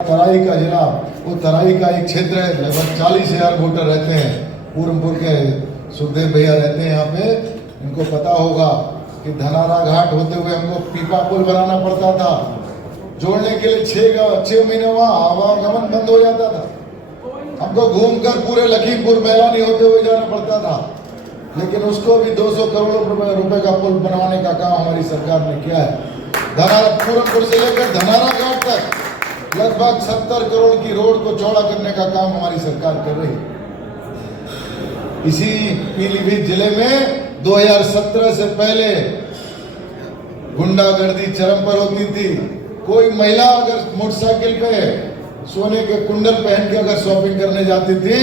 तराई का जिला, वो तराई का एक क्षेत्र है, लगभग 40,000 वोटर रहते हैं। पूरनपुर के सुखदेव भैया रहते हैं यहाँ पे। इनको पता होगा कि धनारा घाट होते हुए हमको पीपा पुल बनाना पड़ता था, जोड़ने के लिए 6 महीने वहाँ आवागमन बंद हो जाता था। हमको घूमकर पूरे लखीमपुर मैलानी होते हुए जाना पड़ता था, लेकिन उसको भी 200 करोड़ रुपए का पुल बनवाने का काम हमारी सरकार ने किया है। धनारा पूरनपुर से लेकर धनारा घाट तक लगभग 70 करोड़ की रोड को चौड़ा करने का काम हमारी सरकार कर रही है। इसी पीलीभीत जिले में 2017 से पहले गुंडागर्दी चरम पर होती थी। कोई महिला अगर मोटरसाइकिल पे सोने के कुंडल पहन के अगर शॉपिंग करने जाती थी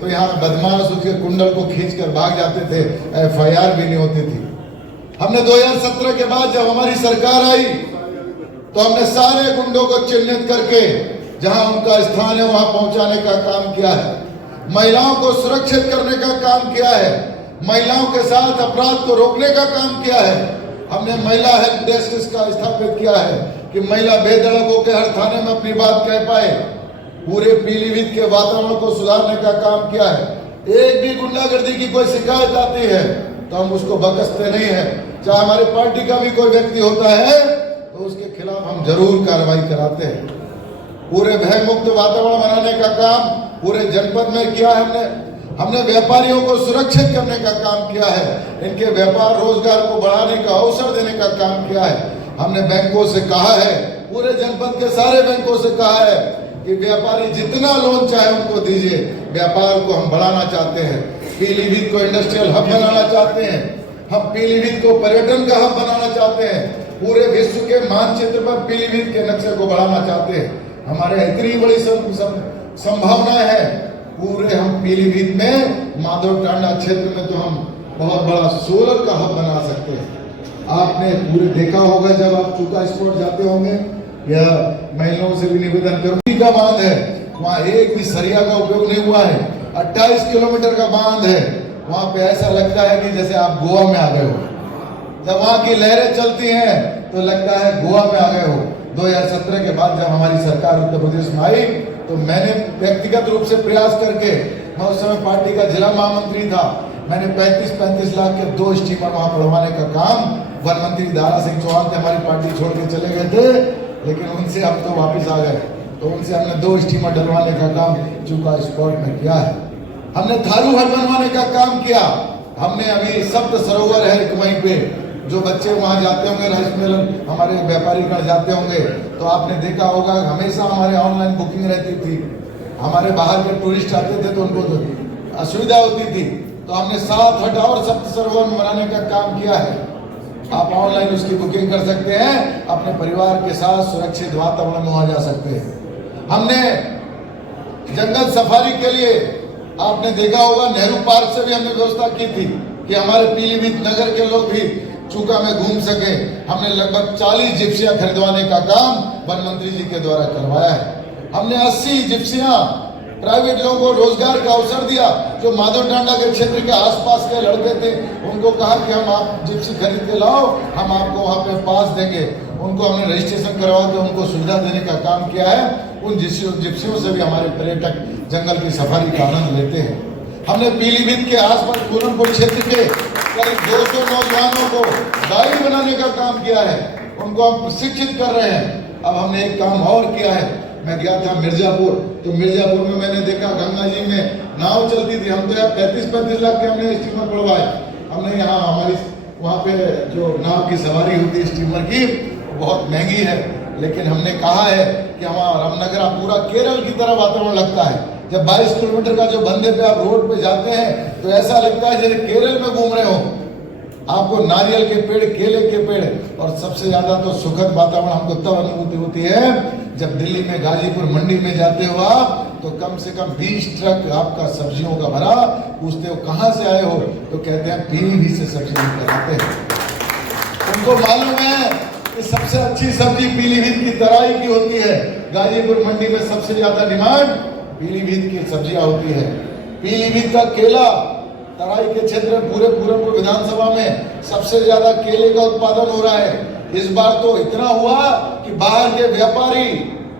तो यहाँ बदमाश उसके कुंडल को खींचकर भाग जाते थे, FIR भी नहीं होती थी। हमने 2017 के बाद जब हमारी सरकार आई तो हमने सारे गुंडों को चिन्हित करके जहां उनका स्थान है वहां पहुंचाने का काम किया है। महिलाओं को सुरक्षित करने का काम किया है। महिलाओं के साथ अपराध को रोकने का काम किया है। हमने महिला हेल्प डेस्क का स्थापित किया है कि महिला बेधड़क होकर हर थाने में अपनी बात कह पाए। पूरे पीलीभीत के वातावरण को सुधारने का काम किया है। एक भी गुंडागर्दी की कोई शिकायत आती है तो हम उसको बकसते नहीं है। चाहे हमारी पार्टी का भी कोई व्यक्ति होता है तो उसके खिलाफ हम जरूर कार्रवाई कराते हैं। पूरे भय मुक्त वातावरण बनाने का काम पूरे जनपद में किया है। हमने व्यापारियों को सुरक्षित करने का काम किया है। इनके व्यापार रोजगार को बढ़ाने का अवसर देने का काम किया है। हमने बैंकों से कहा है, पूरे जनपद के सारे बैंकों से कहा है कि व्यापारी जितना लोन चाहे उनको दीजिए। व्यापार को हम बढ़ाना चाहते हैं। पीलीभीत को इंडस्ट्रियल हब बनाना चाहते हैं। हम पीलीभीत को पर्यटन का हब बनाना चाहते हैं। पूरे विश्व के मानचित्र पर पीलीभीत के नक्शे को बढ़ाना चाहते हैं। हमारे इतनी बड़ी संभावनाएं हैं। पूरे हम पीलीभीत में माधव टांडा क्षेत्र में तो हम बहुत बड़ा सोलर का हब बना सकते हैं। आपने पूरे देखा होगा जब आप चूका स्पॉट जाते होंगे, या महिलाओं से भी निवेदन करूंगी का बांध है, वहाँ एक भी सरिया का उपयोग नहीं हुआ है। 28 किलोमीटर का बांध है। वहाँ पे ऐसा लगता है कि जैसे आप गोवा में आ गए हो। जब वहाँ की लहरें चलती हैं तो लगता है गोवा में आ गए हो। 2017 के बाद जब हमारी सरकार उत्तर प्रदेश में आई तो मैंने व्यक्तिगत रूप से प्रयास करके, मैं उस समय पार्टी का जिला महामंत्री था, मैंने 35 लाख के 2 स्टीमर वहाँ बढ़वाने का काम वन मंत्री दारा सिंह चौहान थे, हमारी पार्टी छोड़ के चले गए थे, लेकिन उनसे हम तो वापिस आ गए। तो उनसे हमने 2 स्टीमर डलवाने का काम चूका स्पॉट में किया है। हमने थारू हट बनवाने का काम किया। हमने अभी सप्त सरोवर है वहीं पे, जो बच्चे वहां जाते होंगे, राइस मिलन हमारे व्यापारी गण जाते होंगे तो आपने देखा होगा हमेशा हमारे ऑनलाइन बुकिंग रहती थी। हमारे बाहर के टूरिस्ट आते थे तो उनको तो असुविधा होती थी। तो हमने 7 हट और सप्त सरोवर में बनाने का काम किया है। आप ऑनलाइन उसकी बुकिंग कर सकते हैं, अपने परिवार के साथ सुरक्षित वातावरण में वहां जा सकते हैं। हमने जंगल सफारी के लिए आपने देखा होगा नेहरू पार्क से भी हमने व्यवस्था की थी कि हमारे पीलीभीत नगर के लोग भी चूका में घूम सके। हमने लगभग 40 जिप्सियां खरीदवाने का काम वन मंत्री जी के द्वारा करवाया है। हमने 80 जिप्सियां प्राइवेट लोगों को रोजगार का अवसर दिया। जो माधव टांडा के क्षेत्र के आसपास के लड़के थे उनको कहा कि हम आप जिप्सी खरीद के लाओ, हम आपको वहाँ पे पास देंगे। उनको हमने रजिस्ट्रेशन करवा के उनको सुविधा देने का काम किया है। उन जिप्सियों से भी हमारे पर्यटक जंगल की सफारी का आनंद लेते हैं। हमने पीलीभीत के आसपास पूरनपुर क्षेत्र के करीब 200 नौजवानों को गाइड बनाने का काम किया है। उनको हम प्रशिक्षित कर रहे हैं। अब हमने एक काम और किया है। मैं गया था मिर्जापुर, तो मिर्जापुर में मैंने देखा गंगा जी में नाव चलती थी। हम तो यहाँ 35 लाख के हमने स्टीमर बढ़वाए। हमने यहाँ हमारी वहाँ पे जो नाव की सवारी होती है स्टीमर की, बहुत महंगी है, लेकिन हमने कहा है कि हमारा रामनगरा पूरा केरल की तरह वातावरण लगता है। जब 22 किलोमीटर का जो बंदे पे आप रोड पे जाते हैं तो ऐसा लगता है जैसे केरल में घूम रहे हो। आपको नारियल के पेड़, केले के पेड़, और सबसे ज्यादा तो सुखद वातावरण हमको तब अनुभूति होती है जब दिल्ली में गाजीपुर मंडी में जाते हो आप, तो कम से कम 20 ट्रक आपका सब्जियों का भरा। पूछते हो कहाँ से आए हो तो कहते हैं पीलीभीत से सब्जी लेकर आते हैं। उनको मालूम है कि सबसे अच्छी सब्जी पीलीभीत की तराई की होती है। गाजीपुर मंडी में सबसे ज्यादा डिमांड पीलीभीत की सब्जियां होती है। पीलीभीत का केला तराई के क्षेत्र में पूरे पूरनपुर विधानसभा में सबसे ज्यादा केले का उत्पादन हो रहा है। इस बार तो इतना हुआ कि बाहर के व्यापारी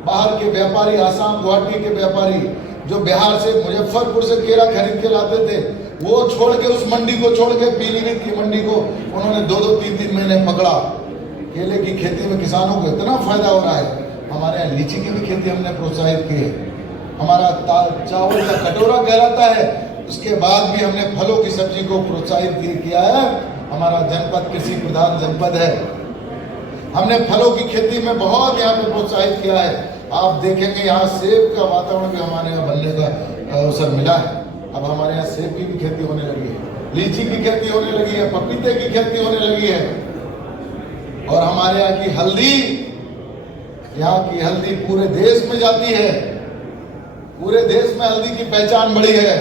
बाहर के व्यापारी, आसाम गुवाहाटी के व्यापारी जो बिहार से, मुजफ्फरपुर से केला खरीद के लाते थे, वो छोड़ के, उस मंडी को छोड़ के, पीलीभीत की मंडी को उन्होंने 2-2, 3-3 महीने पकड़ा। केले की खेती में किसानों को इतना फायदा हो रहा है। हमारे यहाँ लीची की भी खेती हमने प्रोत्साहित की है। हमारा चावल का कटोरा कहलाता है, उसके बाद भी हमने फलों की सब्जी को प्रोत्साहित किया है। हमारा जनपद कृषि प्रधान जनपद है। हमने फलों की खेती में बहुत यहाँ पे प्रोत्साहित किया है। आप देखेंगे यहाँ सेब का वातावरण भी हमारे यहाँ बनने का अवसर मिला है। अब हमारे यहाँ सेब की भी खेती होने लगी है, लीची की खेती होने लगी है, पपीते की खेती होने लगी है। और हमारे यहाँ की हल्दी, यहाँ की हल्दी पूरे देश में जाती है, पूरे देश में हल्दी की पहचान बढ़ी है।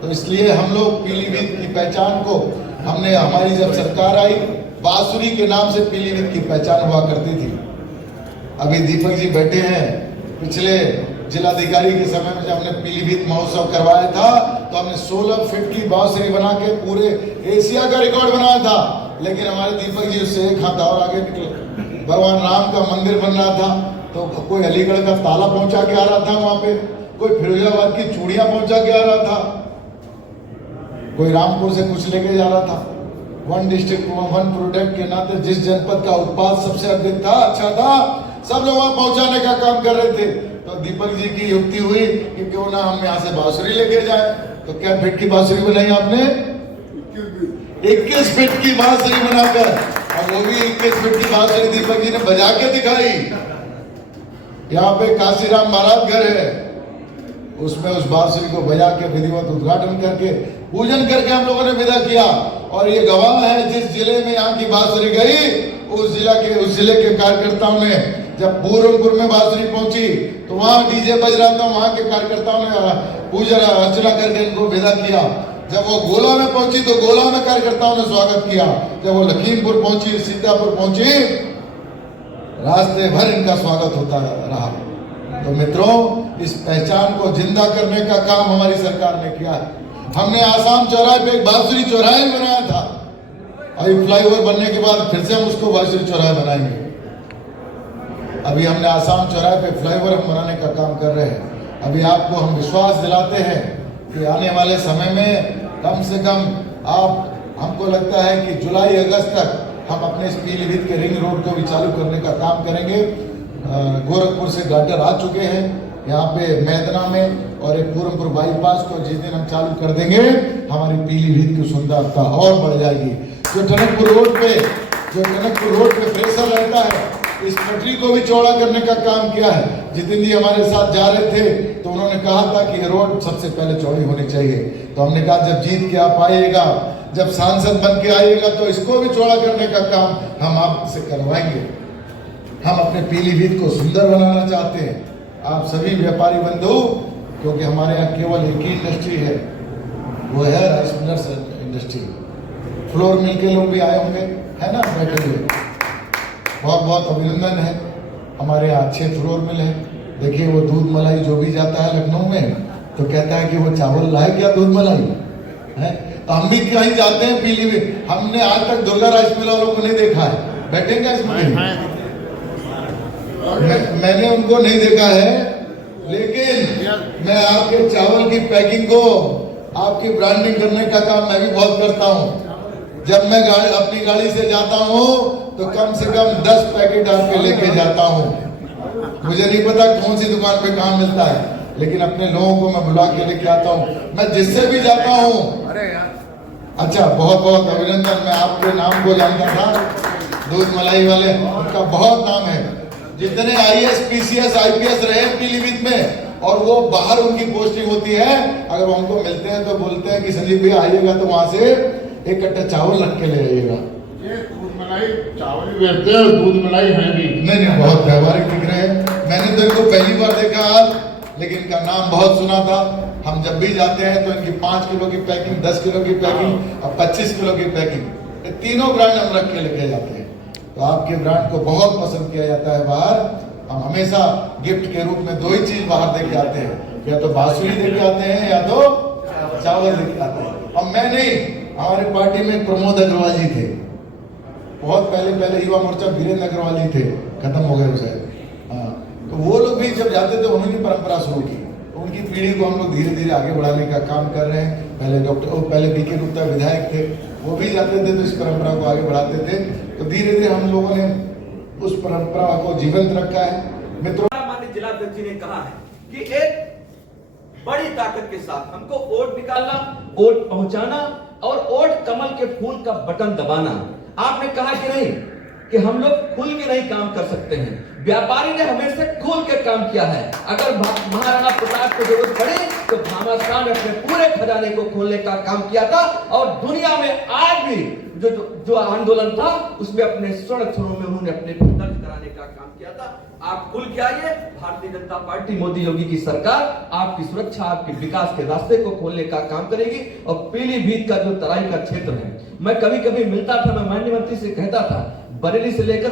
तो इसलिए हम लोग पीलीभीत की पहचान को, हमने, हमारी जब सरकार आई, बांसुरी के नाम से पीलीभीत की पहचान हुआ करती थी। अभी दीपक जी बैठे हैं, पिछले जिलाधिकारी के समय में जब हमने पीलीभीत महोत्सव करवाया था तो हमने 16 फीट की बांसुरी बना के पूरे एशिया का रिकॉर्ड बनाया था। लेकिन हमारे दीपक जी उससे एक हाथ और आगे निकले। भगवान राम का मंदिर बन रहा था तो कोई अलीगढ़ का ताला पहुंचा के आ रहा था वहां पे, कोई फिरोजाबाद की चूड़ियां पहुंचा के आ रहा था, कोई रामपुर से कुछ लेके जा रहा था। वन डिस्ट्रिक्ट वन प्रोडक्ट के नाते जिस जनपद का उत्पाद सबसे अधिक था, अच्छा था, सब लोग वहां पहुंचाने का काम कर रहे थे। तो दीपक जी की युक्ति हुई कि क्यों ना हम यहाँ से बांसुरी लेके जाए। तो क्या फीट की बांसुरी बनाई आपने? 21 फीट की बांसुरी बनाकर, और वो भी 21 फीट की बांसुरी दीपक जी ने बजा के दिखाई। यहाँ पे काशीराम महाराज घर है, उसमें उस बांसुरी को बजा के विधिवत उद्घाटन करके, पूजन करके हम लोगों ने विदा किया। और ये गवाह है, जिस जिले में यहाँ की बांसुरी गई, उस जिले के कार्यकर्ताओं ने, जब पूरनपुर में बांसुरी पहुंची तो वहां डीजे बज रहा था, वहां के कार्यकर्ताओं ने पूजा अर्चना करके इनको विदा किया। जब वो गोला में पहुंची तो गोला में कार्यकर्ताओं ने स्वागत किया। जब वो लखीमपुर पहुंची, सीतापुर पहुंची, रास्ते भर इनका स्वागत होता रहा। तो मित्रों, इस पहचान को जिंदा करने का काम हमारी सरकार ने किया है। हमने आसाम चौराहे पे एक बांसुरी चौराहे बनाया था, अभी फ्लाईओवर बनने के बाद फिर से हम उसको बांसुरी चौराहे बनाएंगे। अभी हमने आसाम चौराहे पे फ्लाईओवर हम बनाने का काम कर रहे हैं। अभी आपको हम विश्वास दिलाते हैं कि आने वाले समय में कम से कम हमको लगता है कि जुलाई अगस्त तक हम अपने इस पीलीभीत के रिंग रोड को भी चालू करने का काम करेंगे। गोरखपुर से गाटर आ चुके हैं यहाँ पे मैदना में, और एक पूरनपुर बाईपास को जिस दिन हम चालू कर देंगे, हमारी पीलीभीत की सुंदरता और बढ़ जाएगी। जो टनकपुर रोड पे प्रेशर रहता है, इस पटरी को भी चौड़ा करने का काम किया है। जितिन जी हमारे साथ जा रहे थे तो उन्होंने कहा था कि ये रोड सबसे पहले चौड़ी होनी चाहिए। तो हमने कहा जब जीत के आप आइएगा, जब सांसद बन के आइएगा, तो इसको भी चौड़ा करने का काम हम आपसे करवाएंगे। हम अपने पीलीभीत को सुंदर बनाना चाहते हैं। आप सभी व्यापारी बंधु, क्योंकि हमारे यहाँ केवल एक ही इंडस्ट्री है, वो है rice millers industry. Flour mill के लोग भी आए होंगे, है ना, बैठे हुए, बहुत बहुत अभिनंदन है। हमारे यहाँ अच्छे फ्लोर मिल है। देखिए वो दूध मलाई जो भी जाता है लखनऊ में तो कहता है कि वो चावल लाए क्या दूध मलाई है। तो हम भी कहीं जाते हैं पीलीभीत, हमने आज तक दुर्गा राइस मिल वालों को नहीं देखा है। बैठेंगे इसमें, मैंने उनको नहीं देखा है, लेकिन मैं आपके चावल की पैकिंग को, आपकी ब्रांडिंग करने का काम मैं भी बहुत करता हूँ। जब मैं अपनी गाड़ी से जाता हूँ तो कम से कम 10 पैकेट आपके लेके जाता हूँ। मुझे नहीं पता कौन सी दुकान पे काम मिलता है, लेकिन अपने लोगों को मैं बुला के लेके आता हूँ। मैं जिससे भी जाता हूँ, अच्छा बहुत बहुत अभिनंदन। मैं आपके नाम को जानता था, दूध मलाई वाले, उनका बहुत नाम है। जितने IAS, PCS, IPS रहे पीलीभीत में, और वो बाहर उनकी पोस्टिंग होती है, अगर वो हमको मिलते हैं तो बोलते हैं कि संजीव भैया आइएगा तो वहां से एक कट्टा चावल रख के ले आइएगा। ये दूध मलाई चावल भी बेचते हैं और दूध मलाई है भी। नहीं, बहुत व्यवहारिक दिख रहे हैं। मैंने तो इनको पहली बार देखा आज, लेकिन इनका नाम बहुत सुना था। हम जब भी जाते हैं तो इनकी 5 किलो की पैकिंग, 10 किलो की पैकिंग और 25 किलो की पैकिंग, ये तीनों ब्रांड हम रख के लेके जाते हैं। तो आपके ब्रांड को बहुत पसंद किया जाता है बाहर। हम हमेशा गिफ्ट के रूप में 2 ही चीज बाहर देके आते हैं, या तो बांसुरी देके आते हैं या तो चावल देके आते हैं। और मैं नहीं, हमारी पार्टी में प्रमोद अग्रवाल जी थे, बहुत पहले युवा मोर्चा वीरेंद्र अग्रवाल जी थे, खत्म हो गए उसे। हाँ, तो तो वो लोग भी जब जाते थे उन्होंने परंपरा शुरू की। तो उनकी पीढ़ी को हम लोग धीरे धीरे आगे बढ़ाने का काम कर रहे हैं। पहले बीके गुप्ता विधायक थे, वो भी जाते थे तो इस परंपरा को आगे बढ़ाते थे। तो धीरे धीरे हम लोगों ने उस परंपरा को जीवंत रखा है। मित्रों, माननीय जिलाध्यक्ष जी ने कहा है कि एक बड़ी ताकत के साथ हमको वोट निकालना, वोट पहुंचाना और वोट कमल के फूल का बटन दबाना। आपने कहा कि नहीं कि हम लोग खुल के नहीं काम कर सकते हैं। व्यापारी ने हमेशा खुल के काम किया है। अगर महाराणा प्रताप को जरूरत पड़े तो घमासान अपने पूरे खजाने को खोलने का काम किया था और दुनिया में आज भी जो आंदोलन था उसमें अपने स्वर्ण अक्षरों में उन्होंने अपने दर्ज कराने का काम किया था। आप खुल के आइए, भारतीय जनता पार्टी मोदी योगी की सरकार आपकी सुरक्षा, आपके विकास के रास्ते को खोलने का काम करेगी। और पीलीभीत का जो तराई का क्षेत्र है, मैं कभी कभी मिलता था, मैं माननीय मंत्री से कहता था बरेली से लेकर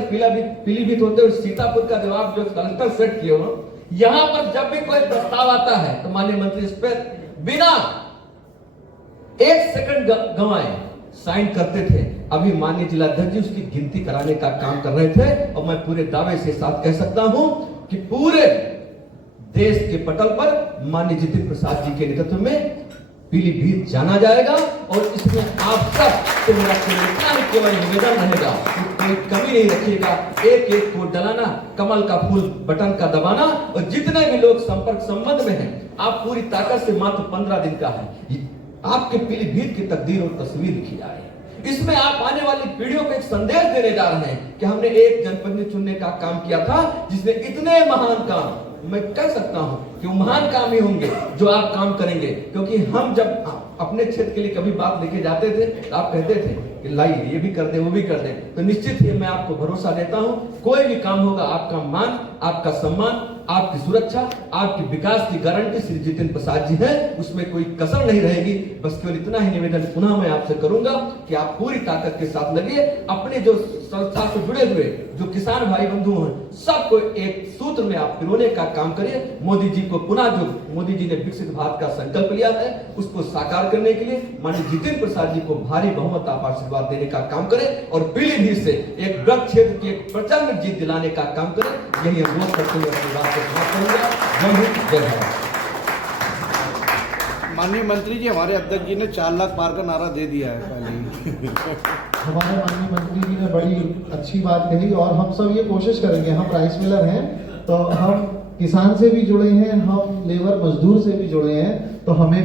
पीलीभीत होते हुए सीतापुर का जवाब जो कलेक्टर सेट किए हो, यहां पर जब भी कोई प्रस्ताव आता है तो माननीय मंत्री इस पर बिना 1 सेकंड गंवाए साइन करते थे। अभी माननीय जिलाध्यक्ष जी उसकी गिनती कराने का काम कर रहे थे और मैं पूरे दावे से साथ कह सकता हूं कि पूरे देश के पटल पर माननीय जितिन प्रसाद जी के नेतृत्व में पीलीभीत जाना जाएगा। और इसमें आप सब से मेरा केवल निवेदन रहेगा कि कोई कमी नहीं रखिएगा, एक एक को डलाना, कमल का फूल बटन का दबाना। और जितने भी लोग संपर्क संबंध में हैं, आप पूरी ताकत से, मात्र 15 दिन का है, आपके पीलीभीत की तकदीर और तस्वीर लिखी जा रही है। इसमें आप आने वाली पीढ़ियों को एक संदेश देने जा रहे हैं कि हमने एक जनप्रतिनिधि चुनने का काम किया था जिसने इतने महान काम, मैं कह सकता हूं कि वो महान काम ही होंगे जो आप काम करेंगे। क्योंकि हम जब अपने क्षेत्र के लिए कभी बात लेके जाते थे तो आप कहते थे कि लाइए ये भी कर दे, वो भी कर दे। तो निश्चित ही मैं आपको भरोसा देता हूं, कोई भी काम होगा आपका मान, आपका सम्मान, आपकी सुरक्षा, आपके विकास की गारंटी श्री जितिन प्रसाद जी है, उसमें कोई कसर नहीं रहेगी। बस केवल इतना ही निवेदन पुनः मैं आपसे करूंगा कि आप पूरी ताकत के साथ लगिए। अपने जो संस्था से जुड़े हुए जो किसान भाई बंधु हैं, सबको एक सूत्र में आप पिरोने का काम करिए। मोदी जी को पुनः, जो मोदी जी ने विकसित भारत का संकल्प लिया है, उसको साकार करने के लिए माननीय जितिन प्रसाद जी को भारी बहुमत आप आशीर्वाद देने का काम करें और पीलीभीत से एक वृहद क्षेत्र की एक प्रचंड जीत दिलाने का काम करें। यही अनुरोध करते हुए अपनी बात को समाप्त करूंगा। जय हिंद, जय भारत। माननीय मंत्री जी, हमारे अध्यक्ष जी ने 4 लाख पार का नारा दे दिया है पहले ही। हमारे माननीय मंत्री जी ने बड़ी अच्छी बात कही और हम सब ये कोशिश करेंगे। हम राइस मिलर हैं तो हम किसान से भी जुड़े हैं, हम लेबर मजदूर से भी जुड़े हैं, तो हमें भी